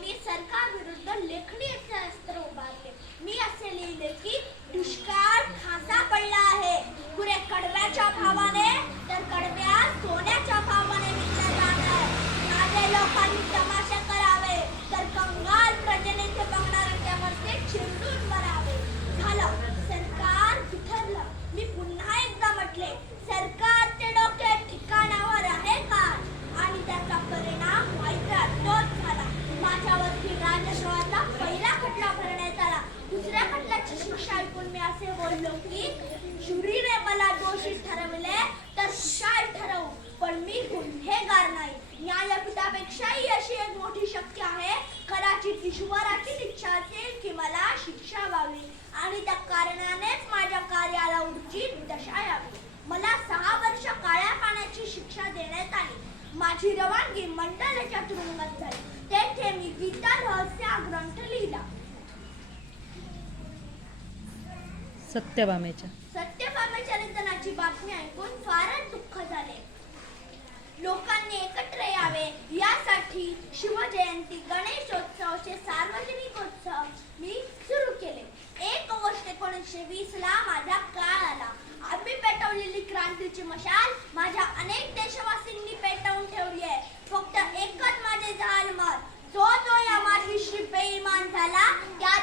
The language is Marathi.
मी सरकारविरुद्ध लेखणी अस्त्र उभारले. मी असे लिहिले की दुष्काळ खासा पडला आहे. पुरे कडव्याच्या भावाने तर कडव्या सोन्याच्या भावाने विकल्या जात आहे. माझे लोकांनी तमाशा करावे तर कंगाल प्रजनेचे बघणाऱ्यांवरती चिरडून मरावे. झालं, सरकार बिथरलं. मी पुन्हा एकदा म्हटले, सरकारचे डोके ठिकाणावर आहे का? आणि त्याचा परिणाम व्हायचा तोच झाला. माझ्यावरती राजद्रोहाचा पहिला खटला भरण्यात आला. दुसऱ्या खटल्याची शिक्षा ऐकून मी असे बोललो की ज्युरीने मला दोषी ठरवले तर शाळ ठरवू, पण मी गुन्हेगार नाही. न्यायपीठापेक्षाही अशी एक मोठी शक्ती आहे. कदाचित ईश्वराची इच्छा असेल की मला शिक्षा व्हावी आणि त्या कारणानेच माझ्या कार्याला उचित दशा यावी. मला 6 वर्ष काळ्या पाण्याची शिक्षा देण्यात आली. माझी रवानगी मंडळाच्या तुरुंगात झाली. तेथे मी गीता रहस्य हा ग्रंथ लिहिला. सत्यभामेच्या निधनाची बातमी ऐकून फारच दुःख झाले. लोकांनी एकत्र यावे यासाठी शिवजयंती, गणेशोत्सव असे सार्वजनिक उत्सव मी सुरू केले. 1 ऑगस्ट 1920 ला माझा काळ आला. आम्ही पेटवलेली क्रांतीची मशाल माझ्या अनेक देशवासींनी पेटवून ठेवली आहे. फक्त एकच माझे जहाल मत, जो या माझ्याशी बेईमान झाला त्या